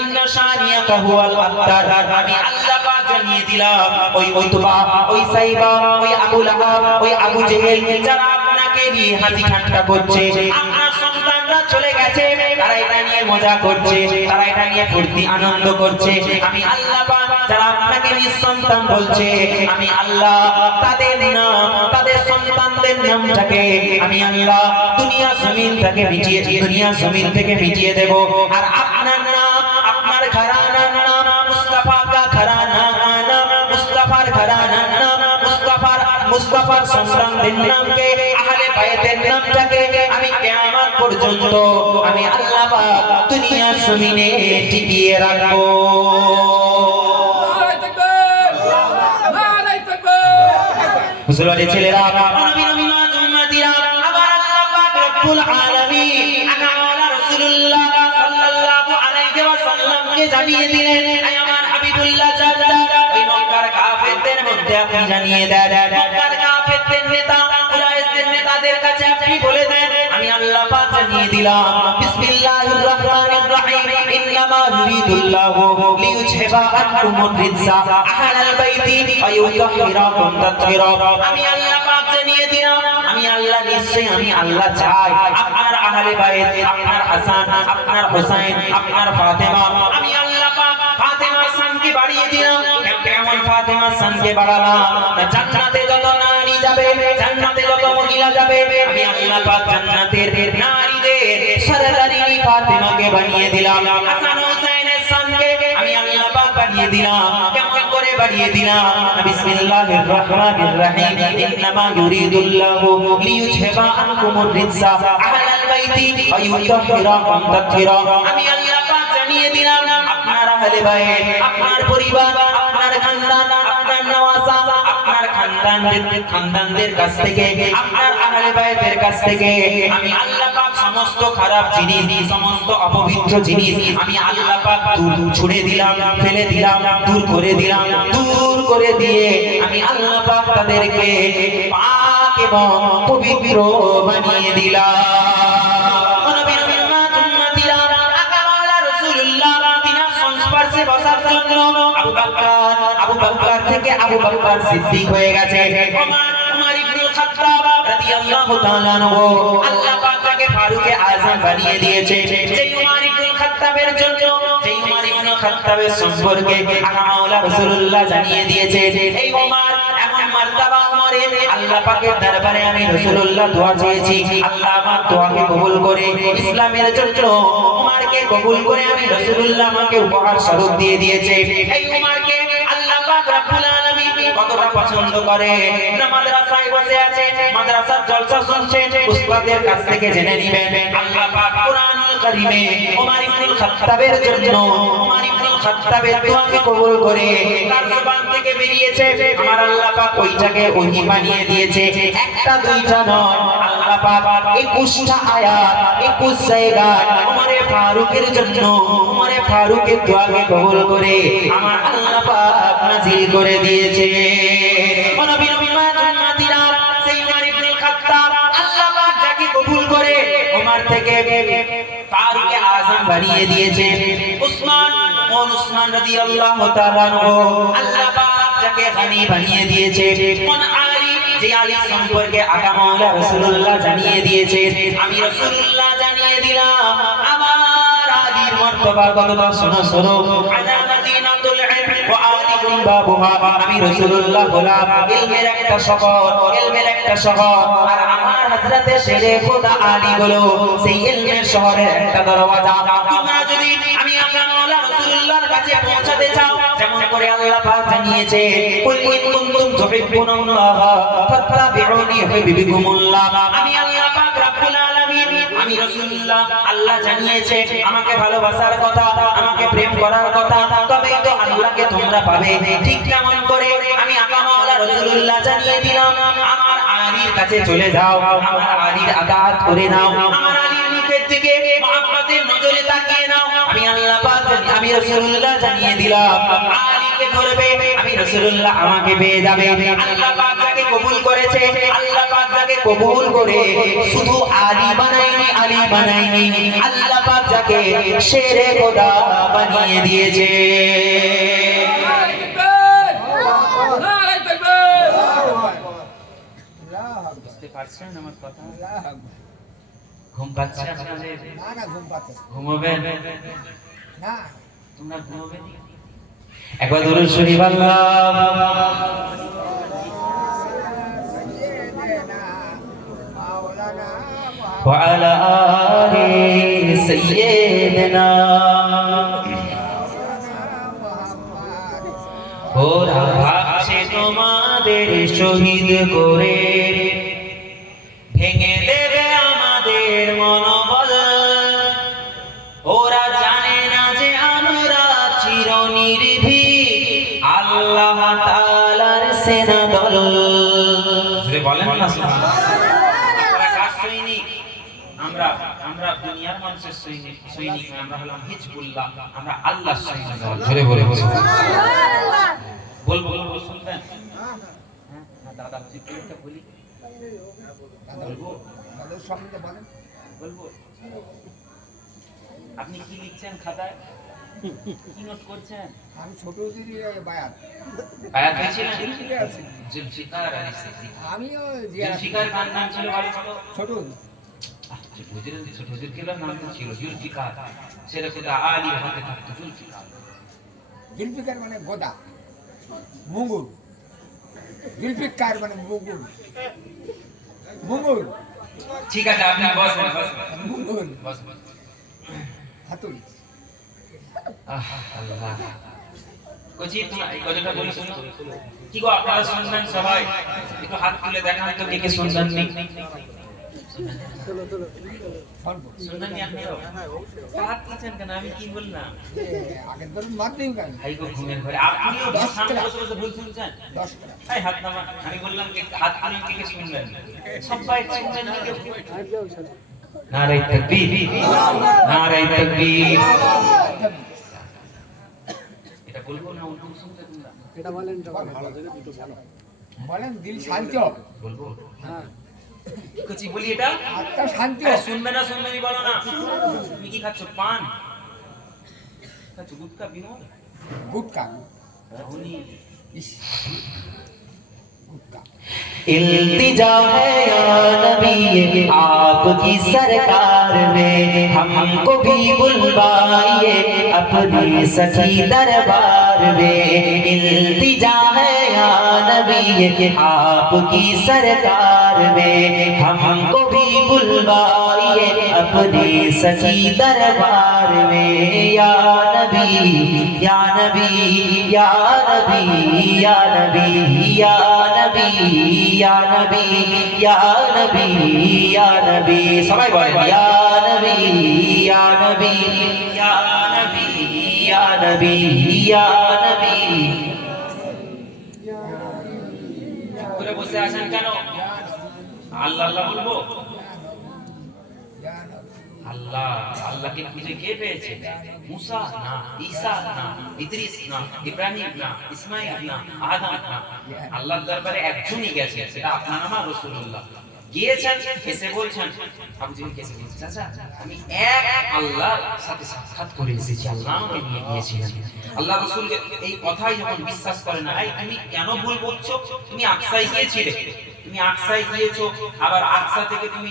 ইন্না শানিয়াকা হুয়াল আবতার, আমি আল্লাহ পাক জানিয়ে দিলাম ওই উতবা, ওই সাইবা, ওই আবু লাহাব, ওই আবু জেহেল যারা আপনাকে নিয়ে হাসি ঠাট্টা করছে, আপনার সন্তানরা চলে গেছে, তারা এটা নিয়ে মজা করছে, তারা এটা নিয়ে ফুর্তি আনন্দ করছে, আমি আল্লাহ পাক যারা আপনাকে নিঃসন্তান বলছে, আমি আল্লাহ তাদের নাম, তাদের সন্তানদের নামটাকে আমি আল্লাহ দুনিয়া জমিন থেকে মিটিয়ে দেব। আর আপনার নাম, আপনার ঘরানার নাম মুস্তাফা কা ঘরানা, মুস্তাফার ঘরানার নাম মুস্তাফার সন্তানদের নামকে, আহলে বাইতের নামটাকে আমি কিয়ামত পর্যন্ত আমি আল্লাহ পাক দুনিয়ার জমিনে টিকিয়ে রাখবো। মুসলমানের ছেলেরা, নবী উম্মতিরা, আবার আল্লাহ পাক রব্বুল আলামিন আনা রাসূলুল্লাহ সাল্লাল্লাহু আলাইহি ওয়াসাল্লামকে জানিয়ে দিলেন, এই আমার হাবিবুল্লাহ চাচা ওই মক্কার কাফেরদের মধ্যে আপনি জানিয়ে দেন, মক্কার কাফেরদের নেতা কুরাইশদের নেতাদের কাছে আপনি বলে দেন, আমি আল্লাহ পাক জানিয়ে দিলাম বিসমিল্লাহির রহমানির রহিম, ইন্নামা ইউরিদুল্লাহু লিইউযহিবা আনকুমুর রিজসা আহলাল বাইতি ওয়া ইউতাহহিরাকুম তাতহীরা। আমি আল্লাহ পাক জানিয়ে দিলাম, আমি আল্লাহ নিশ্চয়ই আমি আল্লাহ চাই আপনার আহলে বাইত, আপনার হাসান, আপনার হুসাইন, আপনার ফাতেমা, আমি আল্লাহ পাক ফাতেমার শানকে বাড়িয়ে দিলাম। কেমন ফাতেমার শানকে বাড়ালাম? জান্নাতে যত নারী যাবে, জান্নাতে যত মহিলা যাবে, আমি আল্লাহ পাক জান্নাতের নারীদের সরদারিনী ফাতেমাকে বানিয়ে দিলাম। হাসান হুসাইনের শানকে আমি আল্লাহ পাক বাড়িয়ে দিলাম। কেমন করে বাড়িয়ে দিলাম? বিসমিল্লাহির রহমানির রহিম, ইন্নামা ইউরিদুল্লাহু লিইউযহিবা আনকুমুর রিজসা আহলাল বাইতি ওয়া ইউতাহহিরাকুম তাতহীরা। আমি আল্লাহ পাক জানিয়ে দিলাম আপনার আহলে বাইত, আপনার পরিবার, আপনার খানদান, আপনার নওয়াসা, আপনার খানদানদের কাছ থেকে, আপনার আহলে বাইতের কাছ থেকে আমি আল্লাহ পাক সমস্ত খারাপ জিনিস, সমস্ত অপবিত্র জিনিস আমি আল্লাহ পাক ছুড়ে দিলাম, ফেলে দিলাম, দূর করে দিয়ে আমি আল্লাহ পাক তাদেরকে পাক এবং পবিত্র বানিয়ে দিলাম। বসার জন্য আবু বকর থেকে আবু বকর সিদ্দিক হয়ে গেছে, উমর ইবনে খাত্তাব রাদিয়াল্লাহু তাআলা আনহু আল্লাহ পাক তাকে ফারুকে আযম বানিয়ে দিয়েছে। সেই উমর ইবনে খাত্তাবের জন্য, সেই উমর ইবনে খাত্তাবের সম্পর্কে মাওলা রাসূলুল্লাহ জানিয়ে দিয়েছে, এই উমর এমন মার্তবা উমরের, আল্লাহ পাকের দরবারে আমি রাসূলুল্লাহ দোয়া চেয়েছি, আল্লাহ আমার দোয়াকে কবুল করে ইসলামের জন্য উমরকে কবুল করে আমি রাসূলুল্লাহ আমাকে উপহার স্বরূপ দিয়ে দিয়েছে। এই উমরকে আল্লাহ পাক রব্বুল আলামিন কতটা পছন্দ করে, না মাদ্রাসায় বসে আছে, মাদ্রাসার জলসা শুনছেন, উস্তাদের কাছ থেকে জেনে নেবেন আল্লাহ পাক কুরআনুল কারীমে উমর ইবনে খাত্তাবের জন্য, উমর ইবনে খাত্তাবের দোয়াকে কবুল করে তার জবান থেকে বেরিয়েছে, আমার আল্লাহ পাক ওইটাকে ওহী বানিয়ে দিয়েছে। একটা দুইটা নয়, আল্লাহ পাক 21টা আয়াত 21 জায়গায় উমরে ফারুকের জন্য, উমরে ফারুকের দোয়াকে কবুল করে আমার আল্লাহ পাক নাযিল করে দিয়েছে। নবী উম্মতিরা, সেই উমর ইবনে খাত্তাব আল্লাহ পাক যাকে কবুল করে উমর থেকে ফারুকে আযম বানিয়ে দিয়েছে। উসমান রাদিয়াল্লাহু তাআলা আনহু আল্লাহ পাক যাকে গানি বানিয়ে দিয়েছে। কোন আলী, যে আলী সম্পর্কে আকা মাওলা রাসূলুল্লাহ জানিয়ে দিয়েছে, আমি রাসূলুল্লাহ জানিয়ে দিলাম আমার আলীর মর্তবা কতটা শোনো। আনা মদিনাতুল ইলম ওয়া আলী বাবুহা, আমি রাসূলুল্লাহ হলাম ইলমের একটা শহর, ইলমের একটা শহর। আর আমার হযরতে শেরে খোদা আলী হলো সেই ইলমের শহরের একটা দরওয়াজা। তোমরা যদি আমি আকা মাওলা রাসূলুল্লাহর কাছে পৌঁছাতে চাও, যেমন করে আল্লাহ পাক জানিয়েছে, কুল ইন কুনতুম তুহিব্বুনাল্লাহ ফাত্তাবিউনি ইউহিব্বুকুমুল্লাহ। আমি আল্লাহ পাক রব্বুল আলামিন, আমি রাসূলুল্লাহ, আল্লাহ জানিয়েছে আমাকে ভালোবাসার কথা, আমাকে প্রেম করার কথা, তবেই তো আল্লাহকে তোমরা পাবে। ঠিক তেমন করে আমি আকা মাওলা রাসূলুল্লাহ জানিয়ে দিলাম, আমার আলীর কাছে চলে যাও, আমার আলীর আতাত করে নাও, আমার আলীর মুখের দিকে মহব্বতের নজরে তাকিয়ে নাও। আমি আল্লাহ পাক, আমি রাসূলুল্লাহ জানিয়ে দিলাম, আলীকে ধরবে, আমি রাসূলুল্লাহ আমাকে পেয়ে যাবে। আল্লাহ পাক যাকে কবুল করেছে, আল্লাহ পাক যাকে কবুল করে শুধু আলী বানায়নি, আলী বানায়নি, আল্লাহ পাক যাকে শেরে খোদা বানিয়ে দিয়েছে। নারায়ে তাকবীর। বুঝতে পারছেন আমার কথা? ঘুম পাচ্ছে আপনাদের? না ঘুম পাচ্ছে ঘুমাবেন না। তোমরা ঘুমাবে নি? একবার দরুদ শরীফ আল্লাহ ওয়া আলা আলি সাইয়্যিদিনা। ওরা ভাবছে তোমাদের শহীদ করে ভেঙে দেবে আমাদের মনোবল। ওরা জানে না যে আমরা চিরনির্ভীক আল্লাহ তাআলার সেনা দল। বলেন না আমরা কার সৈনিক? আমরা আমরা দুনিয়ার মানুষের সৈনিক, সৈনিক না, আমরা হলাম হিজবুল্লাহ, আমরা আল্লাহর সৈনিক দল। জোরে বলে বলবো বলবো, শুনবেন? হ্যাঁ দাদা একটা বলি, বলবো তাদের সম্বন্ধে বলেন। বলবো। আপনি কি লিখছেন খাতায়? কি নোট করছেন? আমি ছোট দিদি বায়াত বায়াত হয়েছিলেন? জুলফিকার আছি। জুলফিকার আলী সিদ্দিকী। আমিও জুলফিকার কার নাম ছিল বলো তো? ছোট ছোট হুজুরের নাম তো ছিল জুলফিকার। শেরে খোদা আলী হাতে থাকতো জুলফিকার। জুলফিকার মানে গোদা, মুঙ্গুর। জুলফিকার মানে মুঙ্গুর, মুঙ্গুর, ঠিক আছে আপনি বসেন বসেন মুঙ্গুর বসেন। হাতুড়ি। আল্লাহ কোচি তোমার এই কথাটা বলি শুনো। কি গো আপনারা শুনবেন সবাই? একটু হাত তুলে দেখান তো কে কে শুনবেন নি? শুনবেন নি আপনারা? হাত তুলছেন কেন? আমি কি বললাম? আগের ধরুন মার দিন কেন? ভাই গো ঘুমের ঘরে আপনিও সামনে বসে বসে ভুল শুনছেন। 10 টাকা। এই হাত নামা। আমি বললাম যে হাত তুলে কে কে শুনবেন? সবাই শুনবেন নি কেউ? নারে তাকবীর, নারে তাকবীর। এটা বলবো না উল্টো শুনতে তোমরা? এটা বলেন বলেন, দিল শান্তি হবে। বলবো? হ্যাঁ কুচি বলি এটা? আত্মা শান্তি আরে হবে। শুনবে না শুনবে নি বলো না। তুমি কি খাচ্ছ? পান খাচ্ছ? গুটকা বিমল? গুটকা। উনি ইস, गुटका। इल्तिजा है या नबी आपकी सरकार में, हमको भी बुलवाइए अपने सखी दरबार में। इल्तिजा है या नबी आपकी सरकार में, हमको भी बुलवाइए अपने सखी दरबार में। या नबी या नबी या नबी या नबी या नबी या नबी या नबी या नबी। सबाई बोलें या नबी या नबी या नबी या नबी या नबी। করে বসে আছেন কেন? আল্লাহ আল্লাহ বলবো? আল্লাহ আল্লাহকে খুঁজে কে পেয়েছে? মুসা না, ঈসা না, ইদ্রিস না, ইব্রাহিম না, ইসমাইল না, আদম না। আল্লাহর দরবারে একজনই গেছে, সেটা আপনার নাম রাসূলুল্লাহ। গিয়েছেন, এসে বলছেন, আবু জেহেল কেসে বলছে, চাচা আমি এক আল্লাহর সাথে সাক্ষাৎ করে এসেছি, আল্লাহ আমাকে নিয়ে গিয়েছিলেন। আল্লাহ রাসূল এই কথাই যখন বিশ্বাস করে না, এই তুমি কেন ভুল বলছো? তুমি আকসায় গিয়েছিলে, তুমি তুমি আকসায় গিয়েছো, আবার আকসা থেকে তুমি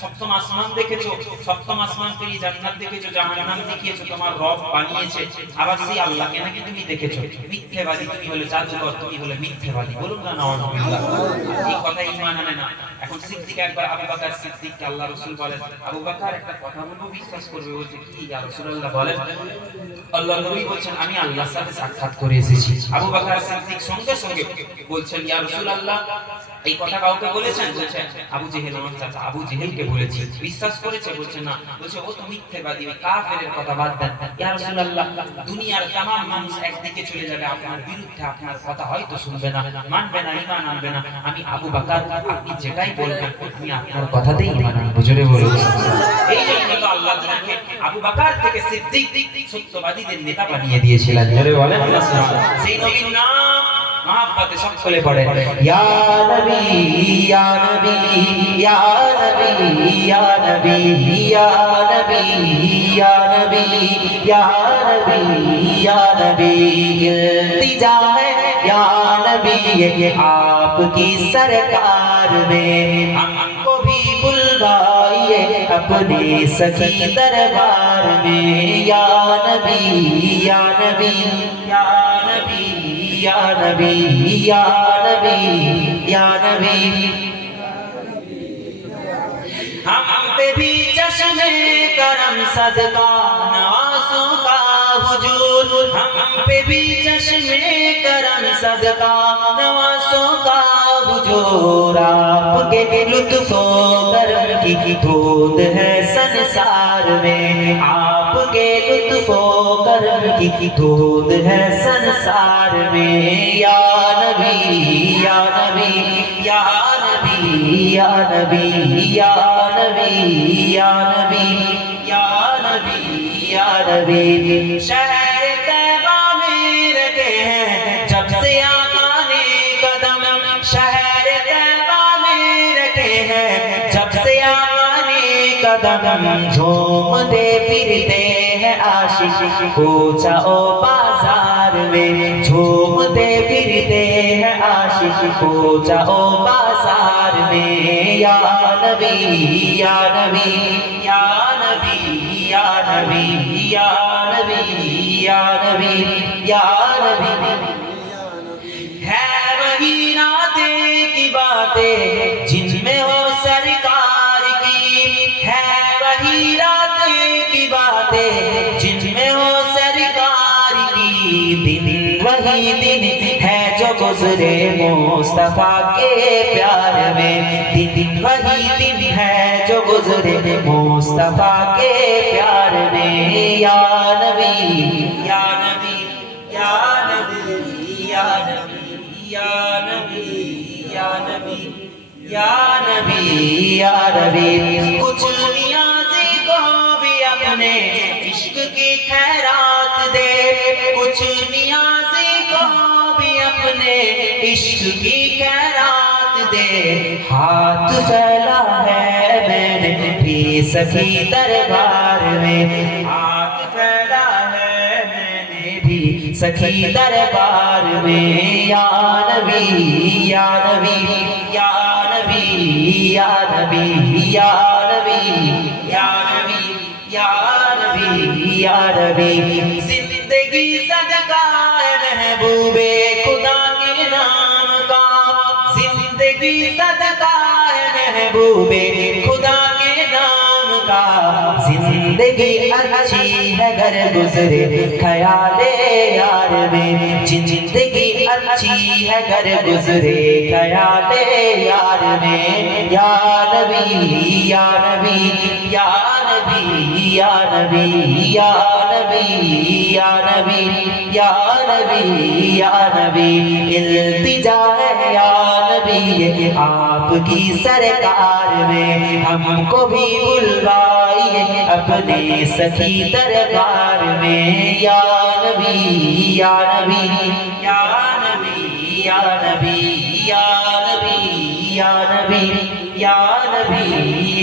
সপ্তম আসমান দেখেছো, সপ্তম আসমান থেকে জান্নাত দেখেছো, জাহান্নাম দেখিয়েছো, তোমার রব বানিয়েছে, আবার সেই আল্লাহকে নাকি তুমি দেখেছো। মিথ্যেবাদী, তুমি হলে জাদুকর, তুমি হলে মিথ্যেবাদী। বলুন না নাউযুবিল্লাহ। এই কথা ঈমান আনে না। এখন সিদ্দিক একবার আবু বকর সিদ্দিককে আল্লাহ রাসূল বলেন, আবু বকর একটা কথা বলবো বিশ্বাস করবে? বলছে কি ইয়া রাসূলুল্লাহ বলেন। আল্লাহ নবী বলছেন আমি আল্লাহর সাথে সাক্ষাৎ করে এসেছি। আবু বকর সিদ্দিক সঙ্গে সঙ্গে বলছেন ইয়া রাসূলুল্লাহ এই কথা কাউকে বলেছেন? বলছেন আবু জেহেল আমার চাচা আবু জেহেলকে বলেছি। বিশ্বাস করেছে? বলছে না। বলছে ও তো মিথ্যাবাদী, ওই কাফেরের কথা বাদ দেন। ইয়া রাসূলুল্লাহ দুনিয়ার तमाम মানুষ একদিকে চলে যাবে, আপনার বিরুদ্ধে আপনার কথা হয়তো শুনবে না, মানবে না, ঈমান আনবে না। আমি আবু বকর, আপনি যেটাই বলবেন আমি আপনার কথাতেই ঈমান আনবো। জোরে বলুন। এই জন্য তো আল্লাহ তাকে আবু বকর থেকে সিদ্দিক সত্যবাদীদের নেতা বানিয়ে দিয়েছিলেন। জোরে বলেন আল্লাহ সুবহানাহু। সেই নবীর নাম মহব্বতে সকলে পড়ে ইয়া নবী ইয়া নবী ইয়া নবী ইয়া নবী ইয়া নবী ইয়া নবী ইয়া নবী ইয়া নবী इल्तिजा है या नबी ये आपकी सरकार में हमको भी बुलवाइए अपने सखी दरबार में या नबी या नबी या नबी या नबी या नबी या नबी हम पे भी चश्मे करम सदका नवासों का हुजूर, हम पे भी चश्मे करम सदका नवासों का हुजूर। आपके लुत्फो करम की धूल है संसार में, आपके लुत्फो करम की धूल है संसार में या नबी या नबी या नबी या नबी या नबी या नबी या नबी या नबी। शहर तैबा में रखे हैं जब से आका ने कदम, शहर तैबा में रखे हैं जब से आका ने कदम। झूमते फिरते हैं आशिक कोचा ओ बाजार में, झूमते फिरते हैं आशिक कोचा ओ बाजार में या नबी या नबी या नबी या नबी या नबी या नबी या नबी। है वही रातें की बातें जिनमें हो सरकार की, है वही रातें की बातें जिनमें हो सरकार की। दिन वही दिन है जो गुजरे मुस्तफा के प्यार में, दिन वही दिन है जो गुजरे मुस्तफा के प्यार में या नबी या नबी या नबी या नबी या नबी या नबी या नबी या नबी। कुछ नियाज़ी को भी अपने इश्क की खैरात दे, कुछ नियाज़ी को भी अपने इश्क की खैरात दे। हाथ फैला है मैंने भी सखी दरबार में, हाथ फैला है मैंने भी सखी दरबार में या नबी या नबी या नबी या नबी या नबी या नबी या नबी या नबी। जिंदगी सदका है महबूबे खुदा के नाम का, जिंदगी सदका है महबूबे खुदा के नाम का। जिंदगी अच्छी है घर गुजरे ख्याले यार में, जिंदगी अच्छी है घर गुजरे ख्याले यार में या नबी या नबी या नबी या नबी या नबी या नबी या नबी या नबी। इल्तिजा है या नबी आपकी सरकार में, हमको भी बुलवाइए अपने सखी दरबार में या नबी या नबी या नबी या नबी या नबी या नबी या नबी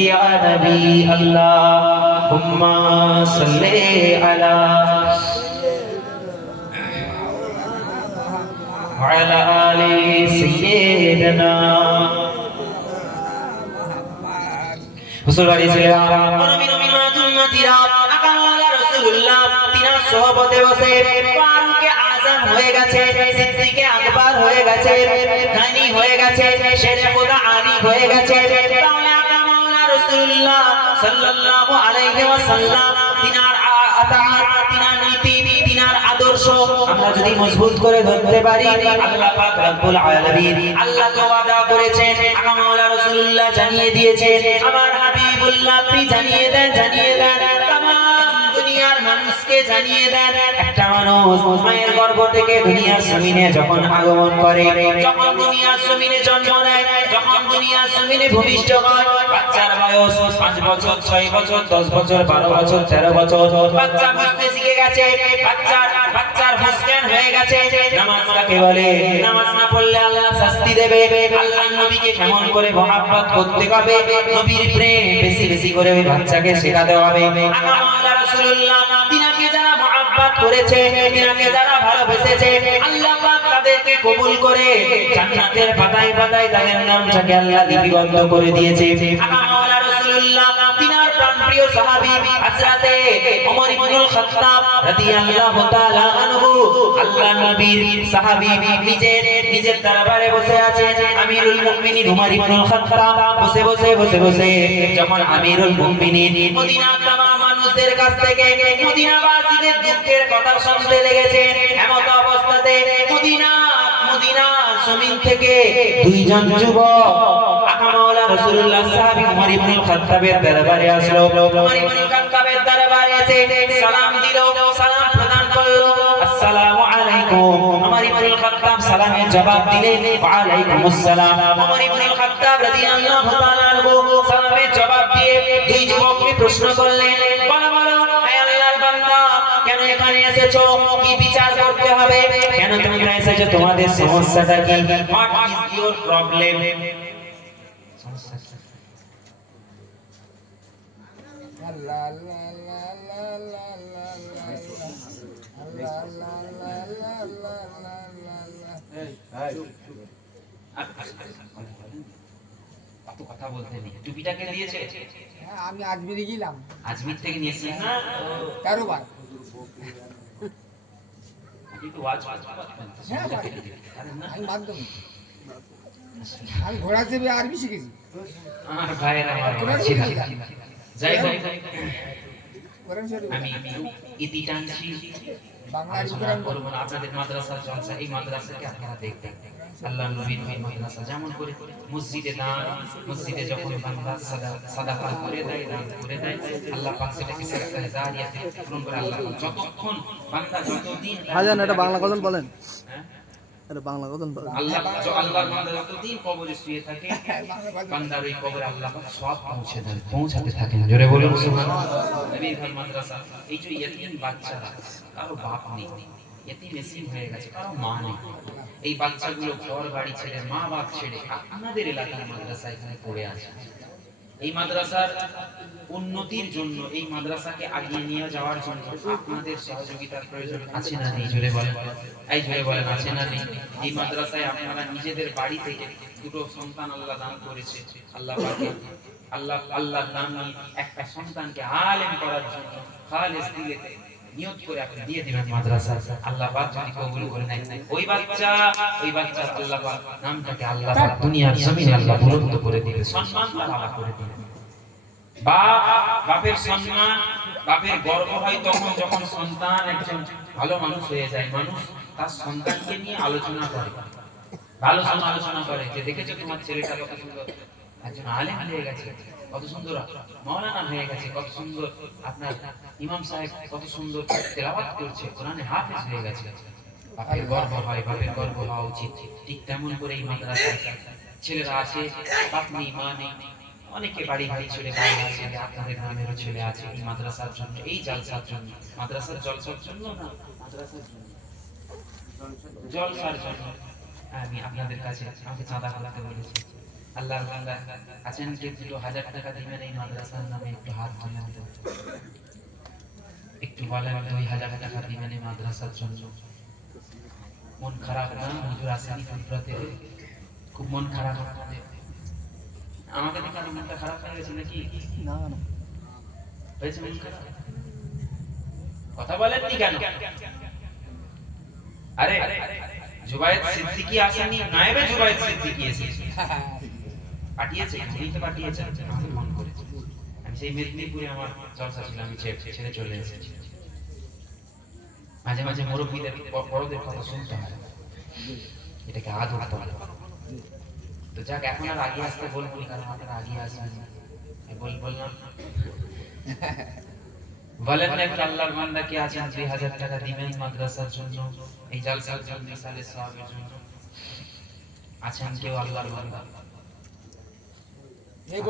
या नबी। अल्लाहुम्मा सल्ले अला وعلى آل سيدنا হুজুর বাড়ি ছিলেন নবী মাতুল মাতিরা আকা মাওলা রাসূলুল্লাহ তিনার সোহবতে বসে ফারুকে আযম হয়ে গেছে, সিদ্দিকে আকবর হয়ে গেছে, গানি হয়ে গেছে, শেরে খোদা আলী হয়ে গেছে। তাহলে আকা মাওলা রাসূলুল্লাহ সাল্লাল্লাহু আলাইহি ওয়াসাল্লাম তিনার আতার, তিনার নীতি, তিনার আদর্শ আমরা যদি মজবুত করে ধরতে পারি, আল্লাহ পাক রব্বুল আলামিন আল্লাহ তো ওয়াদা করেছেন, আকা মাওলা রাসূলুল্লাহ জানিয়ে দিয়েছেন, আমার হাবিবুল্লাহ আপনি জানিয়ে দেন তামাম দুনিয়ার মানুষকে জানিয়ে দেন, একটা মানুষ মায়ের গর্ভ থেকে দুনিয়ার জমিনে যখন আগমন করে, যখন দুনিয়ার জমিনে জন্ম নেয়, যখন দুনিয়ার জমিনে ভূমিষ্ঠ হয়, বাচ্চার বয়স 5 বছর, 6 বছর, 10 বছর, 12 বছর, 13 বছর, বাচ্চা বুঝতে শিখে গেছে, বাচ্চার হুঁশজ্ঞান হয়ে গেছে। নামাজ কাকে বলে? নামাজ না পড়লে আল্লাহ শাস্তি দেবে। আল্লাহর নবীকে কেমন করে মহব্বত করতে হবে, নবীর প্রেম বেশি বেশি করে ওই বাচ্চাকে শেখাতে হবে। আকা মাওলা রাসূলুল্লাহ তিনাকে যারা মহব্বত করেছে, তিনাকে যারা ভালোবেসেছে, আল্লাহ পাক তাদেরকে কবুল করে জান্নাতের পাতায় পাতায় তাদের নামটাকে আল্লাহ লিপিবদ্ধ করে দিয়েছে। আকা মাওলা রাসূলুল্লাহ তিনার প্রাণপ্রিয় সাহাবী হযরতে ওমর ইবনুল খাত্তাব রাদিয়াল্লাহু তাআলা আনহু, আল্লাহর নবীর সাহাবী, নিজের দরবারে বসে আছেন আমিরুল মুমিনিন ওমর ইবনুল খাত্তাব। বসে যখন আমিরুল মুমিনিন মদিনার তামাম মানুষদের কাছ থেকে মদিনাবাসীদের দুঃখের কথা শুনতে লেগেছেন, এমন অবস্থাতে মদিনা জমিন থেকে দুইজন যুবক আকা মাওলা রাসূলুল্লাহ সাহাবী ওমর ইবনুল খাত্তাবের দরবারে আসলো। ওমর ইবনুল খাত্তাবের দরবারে এসে সালাম দিল, সালাম প্রদান করলো, আসসালামু আলাইকুম। ওমর ইবনুল খাত্তাব সালামের জবাব দিলেন, ওয়া আলাইকুমুস সালাম। ওমর ইবনুল খাত্তাব রাদিয়াল্লাহু তাআলা আনহু সালামের জবাব দিয়ে দুই যুবককে প্রশ্ন করলেন, বলো হে আল্লাহর বান্দা, কেন এখানে এসেছো? কি বিচার করতে হবে? কেন তুমি এসেছো? তোমাদের সমস্যাটা কি? What is your problem? আল্লাহ আল্লাহ আল্লাহ আল্লাহ আল্লাহ আল্লাহ আল্লাহ আল্লাহ এত কথা বলতে নেই। টুপিটাকে দিয়েছে? হ্যাঁ, আমি আজমিরে গেলাম, আজমির থেকে নিয়েছেন না? 13 বার। একটু ওয়াজ হ্যাঁ, আমি মাধ্যম, আমি ঘোড়া চেপে আরবি শিখেছি। আমার ভাইয়ের আমার কোরআন ছিল। শিখেছি। যাই হোক, কোরআন শরীফ আমি ইতি টানছি, বাংলা আলোচনা কোরআন করবো না। আপনাদের মাদ্রাসার জলসা, এই মাদ্রাসাকে আপনারা দেখবেন। আল্লাহ নবীর মাদ্রাসা যেমন করে মসজিদে দান, মসজিদে যখন বান্দা সাদাকা করে দেয়, দান করে দেয়, আল্লাহ পাক সেটাকে সাদাকায়ে জারিয়াতে পূরণ করে। আল্লাহ পাক যতক্ষণ বান্দা যতদিন ভাইজান এটা বাংলা কথা বলেন, হ্যাঁ? এটা বাংলা কথা বলেন। আল্লাহর বান্দা যতদিন কবরে শুয়ে থাকে, বান্দার ওই কবরে আল্লাহ পাক সব পৌঁছাতে থাকেন। জোরে বলুন সুবহানাল্লাহ। নবীর ঘর মাদ্রাসা, এই যে ইয়তীম বাচ্চারা, কারো বাপ নেই, ইয়তীম এতিম হয়ে গেছে, কারো মা নেই, এই বাচ্চাগুলো ঘর বাড়ি ছেড়ে, মা বাপ ছেড়ে আপনাদের এলাকার মাদ্রাসা এখানে পড়ে আছে। এই মাদ্রাসার উন্নতির জন্য, এই মাদ্রাসাকে আগিয়ে নিয়ে যাওয়ার জন্য আপনাদের সহযোগিতার প্রয়োজন আছে না নেই? জোরে বলেন, এই জোরে বলেন, আছে না নেই? এই মাদ্রাসায় আপনারা নিজেদের বাড়ি থেকে দুটো সন্তান আল্লাহ দান করেছে। আল্লাহ পাকে আল্লাহর নাম নিয়ে একটা সন্তানকে আলেম করার জন্য খালেস দিলেতে নিয়ত করে আপনি দিয়ে দিবেন মাদ্রাসা। আল্লাহ পাক যদি কবুল করে নেয়, ওই বাচ্চা আল্লাহ পাক নামটাকে আল্লাহ পাক দুনিয়ার জমিনে আল্লাহ বুলন্দ করে দিবে, সম্মানটা আল্লাহ করে দিবে। বাপের সম্মান, বাপের গর্ব হয় তখন যখন সন্তান একজন ভালো মানুষ হয়ে যায়। মানুষ তার সন্তানকে নিয়ে আলোচনা করে, ভালো আলোচনা করে যে দেখেছো তোমার ছেলেটা কত সুন্দর একজন আলেম হয়ে গেছে, কত সুন্দর মাওলানা হয়ে গেছে, কত সুন্দর আপনার ইমাম সাহেব কত সুন্দর তেলাওয়াত করছে, কোরআনে হাফেজ হয়ে গেছে। বাপের গর্ব হয়, বাপের গর্ব হওয়া উচিত। ঠিক তেমন করে এই মাদ্রাসায় ছেলেরা আছে, বাপ নেই, মা নেই, অনেকে বাড়ি ভাই ছেড়ে বাইরে আছে, আপনাদের গ্রামেরও ছেলে আছে। এই মাদ্রাসার জন্য, এই জালসার জন্য, মাদ্রাসার জলসার জন্য না, মাদ্রাসার জন্য, জলসার জন্য আমি আপনাদের কাছে আমাকে চাঁদা করতে বলেছি। আল্লাহর বান্দা আছেন কে 2000 টাকা দিবেন এই মাদ্রাসার নামে? একটু হাত তুলে দেন, একটু বলেন 2000 টাকা দিবেন এই মাদ্রাসার জন্য। মন খারাপ না হুজুর আসেনি ফুটরাতে খুব মন খারাপ আপনাদের আমাকে দেখে আর মনটা খারাপ হয়ে গেছে নাকি না না হয়েছে মন খারাপ কথা বলেননি কেন আরে জুবায়েদ সিদ্দিকী আসেনি নায়েবে জুবায়েদ সিদ্দিকী এসেছে পাঠিয়েছে উনি তো পাঠিয়েছেন আমাকে ফোন করেছে আমি সেই মেদিনীপুরে আমার জলসা ছিল আমি ছেড়ে চলে এসেছি মাঝে মাঝে মুরব্বীদের বড়দের কথা শুনতে হয় এটাকে আদর বলে তো যাক এখন আর আগে আসতে বলবো না কারণ আপনারা আগে আসবেন বললাম বলেন না একটু আল্লাহর বান্দা কে আছেন 2000 টাকা দিবেন মাদ্রাসার জন্য এই জলসার জন্য মিসালের সওয়াবের জন্য আছেন কেউ আল্লাহর বান্দা এই